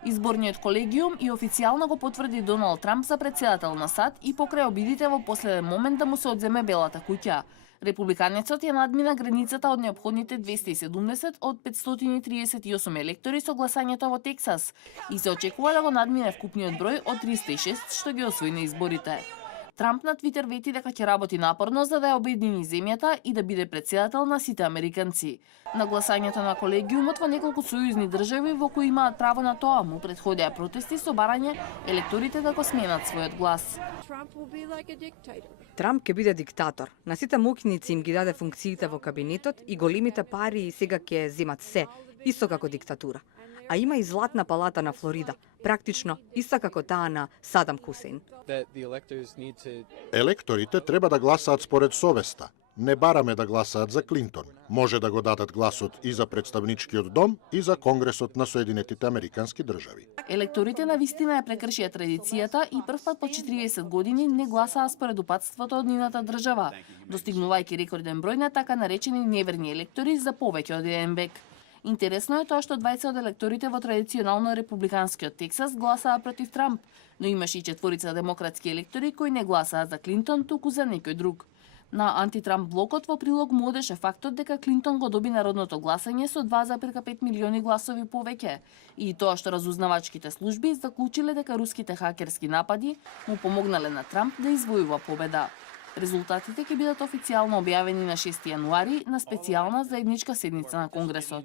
Изборниот колегиум и официјално го потврди Доналд Трамп за председател на САД и покрај обидите во последен момент да му се одземе Белата куќа. Републиканецот ја надмина границата од неопходните 270 од 538 електори со гласањето во Тексас и се очекува да го надмине вкупниот број од 306 што ги освои на изборите. Трамп на Твитер вети дека ќе работи напорно за да ја обедини земјата и да биде председател на сите американци. На гласањето на колегиумот во неколку сојузни држави во кои имаат право на тоа му предходеа протести со барање електорите да го сменат својот глас. Трамп ќе биде диктатор. На сите моќници им ги даде функциите во кабинетот и големите пари и сега ќе земат се, исто како диктатура. А има и златна палата на Флорида, практично иста како таа на Садам Хусейн. Електорите треба да гласаат според совеста. Не бараме да гласаат за Клинтон. Може да го дадат гласот и за представничкиот дом и за Конгресот на Соединетите Американски држави. Електорите на вистина ја прекршија традицијата и првпат по 40 години не гласаа според упатството од нивната држава, достигнувајќи рекорден број на така наречени неверни електори за повеќе од еден век. Интересно е тоа што 20 од електорите во традиционално републиканскиот Тексас гласаа против Трамп, но имаше и 4 демократски електори кои не гласаа за Клинтон, туку за некој друг. На антитрамп блокот во прилог му одеше фактот дека Клинтон го доби народното гласање со 2,5 милиони гласови повеќе и тоа што разузнавачките служби заклучиле дека руските хакерски напади му помогнале на Трамп да извојува победа. Резултатите ќе бидат официјално објавени на 6 јануари на специјална заедничка седница на Конгресот.